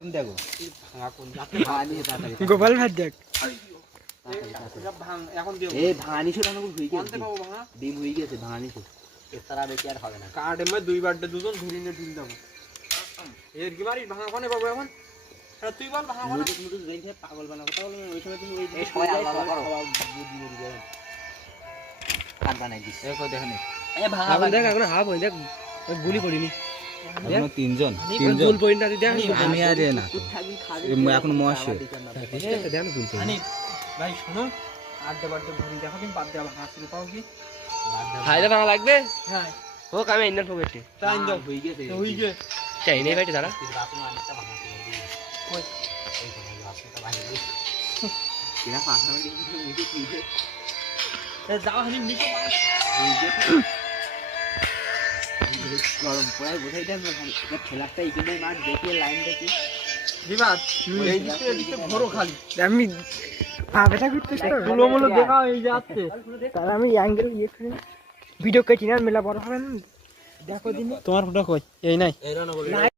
দেখো ভাঙা কোন যাতে ভাঙি তাড়াতাড়ি গোপাল ভাই দেখ এটা ভাঙ এখন দিও এই ভাঙানি ছোট না হই আনতে গেছে পাবো ভাঙা ডিম হই গেছে ভাঙানি ছোট এর তারা বেশি আর হবে না কার্ডে মে দুইবার দুজন ধরিনে ডিল দাও এর কি মারি ভাঙা কোনে পাবো এখন এটা তুই বল ভাঙা কোনে মুদুস মুদুস বেন থেকে পাগল বানা কথা বলবেন ওই সময় তুমি এই সবাই আলাদা করো বুদ্ধি বুদ্ধি যাবেন কাট বানাই দিস দেখো দেখেন এ ভাঙা এখন দেখ এখন হাফ হই দেখ গুলি পড়িনি এখনো তিনজন গুল পয়েন্ট আছে দেখ আমি আর এ না তুই থাকবি খাবি এখন মহাশয় দেখ গুল পয়েন্ট আনি ভাই শুনো আড্ডা বাড্ডা ধরি দেখো তুমি বাদ দেওয়া ভাঙা শুরু পাও কি ফায়দা ভাঙা লাগবে হ্যাঁ হোক আমি ইন্ডিয়ান পকেটে টাইম দাও হই গেছে হই গে চাই নেই ভাই দাঁড়া বাথরুম আনতে ভাঙা কই এই তো বাথরুমটা ভাঙা দিয়েছে কিনা পাঁচা মিনিট মুখে পিছে এ যাও হানি নিচে হই গেছে গরম পড়াই বোঝাই দেন এটা খেলাটা এইখানে মাঠ দেখিয়ে লাইন দেখি বিবাদ এই দিকে ভরো খালি আমি বেটা করতেছ তো গুলো মুলো দেখা এই যাচ্ছে তাহলে আমি অ্যাঙ্গেল করে ভিডিও কেটে না মেলা বড় হবে না দেখো দিন তোমার ফটো কই এই নাই এই রানা বলে